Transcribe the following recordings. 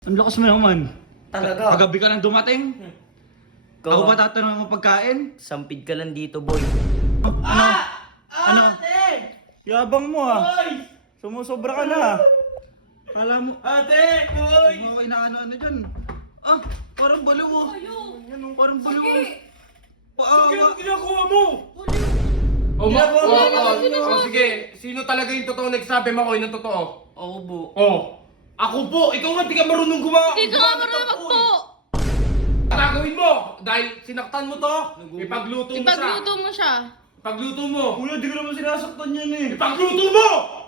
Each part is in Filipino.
Ang lakas mo naman. Talaga? Kagabi ka lang dumating? Ako ba tatanong ng pagkain? Sampid ka lang dito, boy. Ano? Ano? Ate! Yabang mo ah. Boy! Sumusobra ka na ah. Kala mo, Ate! Boy! mga kinaano-ano dyan. Ah, parang baliw oh. Yan oh, parang baliw oh. Ano ginagawa mo? Sige. Sino talaga yung totoo nagsabi, Makoy, ng totoo? Oo, bo. Oh. Ako po. Ikaw nga, di ka marunong gumawa. Hindi ka nga marunong magpo! Ano gagawin mo? Dahil sinaktan mo to, ipagluto mo siya. Ipagluto mo siya. Ipagluto mo. Kuya, di ko naman sinasaktan yan eh. Ipagluto mo!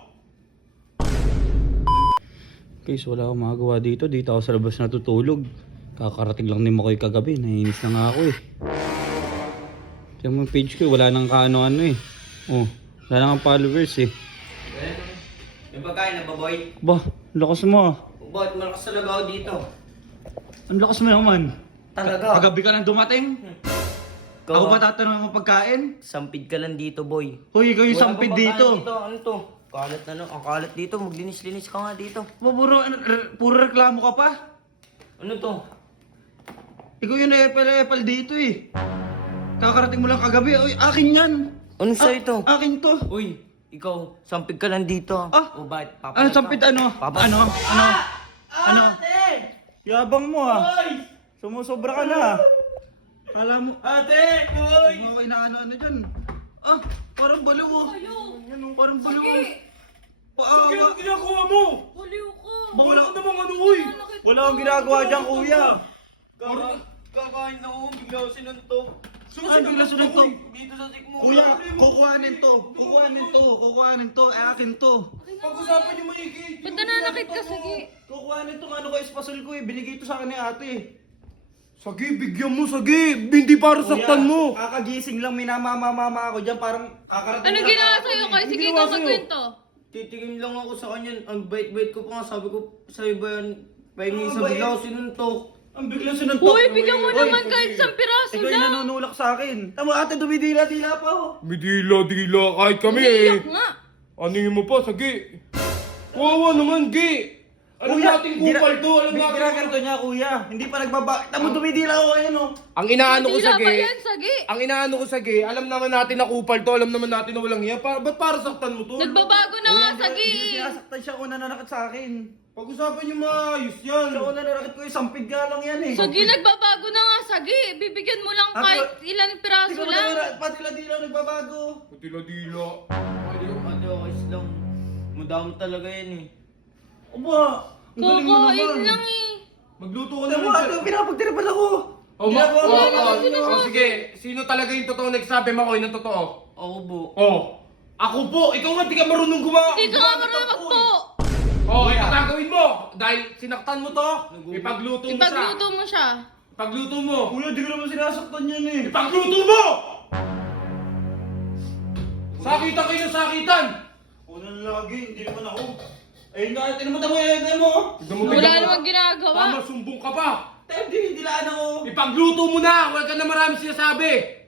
Guys, wala akong magagawa dito. Dito ako sa labas natutulog. Kakarating lang ni Makoy kagabi. Naiinis na nga ako eh. Tignan mo yung page ko, wala nang kaano-ano eh. Oh, wala nang followers eh. Yung pagkain na ba, boy? Bah, lakas mo ah. Ba't malakas talaga ako dito? Ang lakas mo naman. Talaga? Kagabi ka lang dumating? Ako ba tatanong ng pagkain? Sampid ka lang dito, boy. Hoy, ikaw yung Wala sampid bang pagkain dito. Ano to? Kalat na no? Ang kalat dito. Maglinis-linis ka nga dito. Puro reklamo ka pa? Ano to? Ikaw yung epal-epal dito eh. Kakarating mo lang kagabi. Uy, akin yan. Anong sa'yo to? Akin to. Uy, ikaw, sampid ka lang dito. Ah? O bakit? Ano sampid ano? Ano? Ano? Ano? Ate! Yabang mo ah. Boy! Sumusobra ka na ah. Kala mo, Ate! Boy! mga kinaano-ano dyan. Ah, parang baliw oh. Yan oh, parang baliw oh. Sige, ano Paawa. ginagawa mo? Baliw ka. Wala ka namang ano, uy! Wala akong ginagawa dyan, kuya. Kakain na ako, bigla ako sinuntok. Ay, bigla sunod to. Dito sa sikmo. Kuya, kukuhanin to. Kukuhanin to. Kukuhanin to. Ay, akin to. Pag-usapan niyo maigi. Ba't nananakit ka? Sige. Kukuhanin to. Ano ko, espasol ko eh. Binigay to sa akin ni ate. Sagi, bigyan mo, Sagi. Hindi para saktan mo. Kakagising lang, may namamamama ako dyan. Parang kakarating Anong lang ginawa ako sa'yo, eh. Koy? Sige, Ginawa ikaw sa'yo. magkwento. Titigim lang ako sa kanya. Ang bait-bait ko pa nga. Sabi ko, sa'yo ba yan? Pahingi Ang sa bait. bigla ako sinuntok. Ang biglang sinuntok. Uy, bigyan mo Uy, naman kahit isang piraso ikaw yung lang. nanunulak sa akin. Tama ate, dumidila-dila pa oh. Midila-dila kahit kami Iiyak nga. Aningin mo pa, Sagi. Wawa naman, Gi. Alam natin kupal to, alam natin. Ginaganto niya kuya. Hindi pa nagbaba. Tamo dumidila ako ngayon oh. Ang inaano ko, Dila Sagi. ba yan, Sagi? Ang inaano ko, Sagi, alam naman natin na kupal to, alam naman natin na walang iya. Ba't para saktan mo to? Nagbabago na nga, Sagi. Hindi sinasaktan siya kung nananakit sa akin. Pag-usapan niyo maayos yan. Siya kung nananakit ko yung sampid ka lang yan eh. Sagi, nagbabago na nga, Sagi. Bibigyan mo lang Ako- kahit ilang Hindi piraso ko lang. pati dila nagbabago. Putila-dila. Ate, okay lang. Mudamo talaga yan eh. Aba, ang galing mo Kakain naman. lang eh. Magluto ka Tamo naman, ate, pinapagtiripan ako. Oh, Ginagawa mo Wala naman sinasabi. sige. Sino talaga yung totoo nagsabi, Makoy, ng totoo? Ako, bo. Oh. Ako po. Ikaw nga, di ka marunong gumawa. Hindi ka nga marunong magpo! Oh, ito gagawin mo. Dahil sinaktan mo to, ipagluto mo siya. Ipagluto mo siya. Ipagluto mo. Kuya, di ko naman sinasaktan yan eh. Ipagluto mo! Sakitan kayo ng sakitan. Unang lagi, hindi naman ako. Ayun na, tinamot mo yung mo. Wala namang ginagawa. Tama, sumbong ka pa. Tayo, dinidilaan ako. Ipagluto mo na. Huwag ka na marami sinasabi.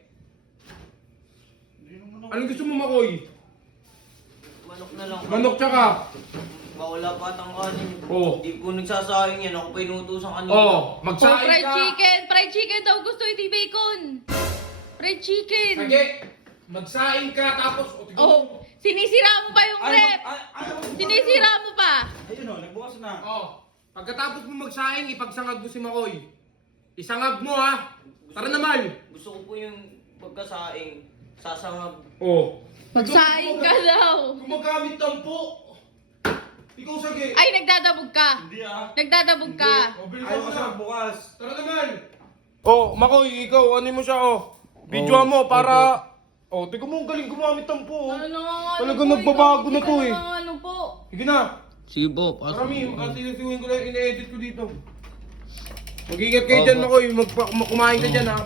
Hindi naman ako. Anong gusto mo, Makoy? Manok na lang. Manok tsaka. Baka wala pa atang kanin. Oh. Hindi ko nagsasayang yan. Ako pa inutusan kanina. Oh, Oh, magsaing fried ka. chicken! Fried chicken daw gusto, hindi bacon! Fried chicken! Sige, magsaing ka tapos... Oh, sinisira mo pa yung rep! Sinisira mo pa! Ayun o, nagbukas na. Oh, pagkatapos mo magsaing, ipagsangag mo si Makoy. Isangag mo, ha? Tara naman. Gusto ko po yung pagkasaing. Sasangag. Oh. Magsaing ka daw! Gumagamit ng po. Ikaw, Sagi. Ay, nagdadabog ka! Hindi ah. Nagdadabog ka! Oh, bilisan Ayaw mo kasi na. magbukas. Tara naman. Oh, Makoy, ikaw, ano mo siya, oh. Video mo para... Oh, tingnan mo, ang galing gumamit ng po, oh. Talagang nagbabago na to, eh. Ano po? Sige na. Sige po. Marami, makasiyusiwin ko lang, ine-edit ko dito. Mag-ingat kayo dyan, Makoy. Kumain ka dyan, ha.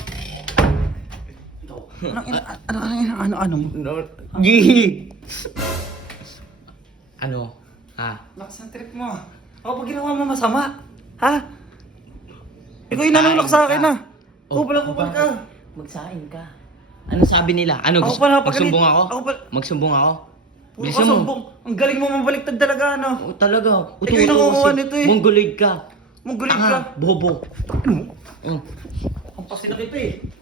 Ano? Gigi! Ano? Ha? Lakas ng trip mo ah. Ako pag ginawa mo masama. Ha? Ikaw yung nanulak sa akin ah. Kupal ka. Magsaing ka. Ano sabi nila? Ano Ako gusto? pa napagalit. Magsumbong ako? Ako pa. Magsumbong ako? Puro Bilisan mo. kasumbong. Ang galing mo mabaliktad talaga ano. Oo, talaga. Ikaw yung nakukuha nito eh. Mongoloid ka. Manggulit ka. Bobo. Oh. Ang pasin na kita eh.